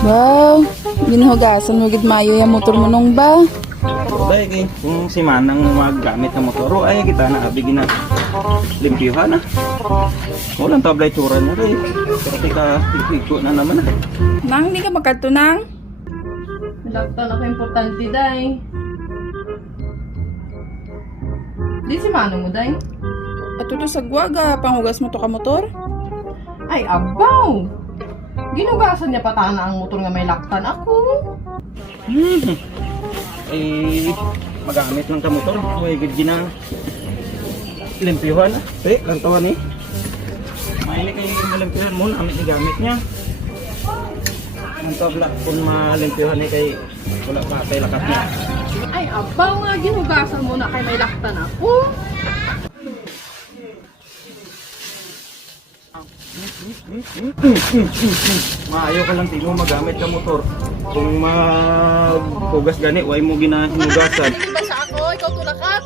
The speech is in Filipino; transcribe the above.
Wow, ginhugasan mo gid mayo yung motor mo nung ba? Dahil kay kung si Manang maggamit ng motoro ay kita na abig na limpyuhan na. Walang tablay tsura niya kay. Pero tika iko na naman na. Nang hindi ka magkatunang? Lakta na ko importante, day. Di si Mano mo, day? At ito sa gwaga, panghugas mo to ka motor? Ay, abaw! Ginugasan niya patana ang motor nga may laktan ako. Eh magamit lang ka motor. May gid na limpyuhan na. Lang tawa ni. Maili kay malimpyuhan mo, amit ni gamit niya. Ang tabla kung malimpyuhan ni kay wala pa kay lakat niya. Ay, abaw nga, ginugasan mo na kay may laktan ako. Maayo ka lang tino magamit ka motor. Kung maghugas gani, way mo ginahugasan. Hindi ba sa ako? Ikaw tulakat?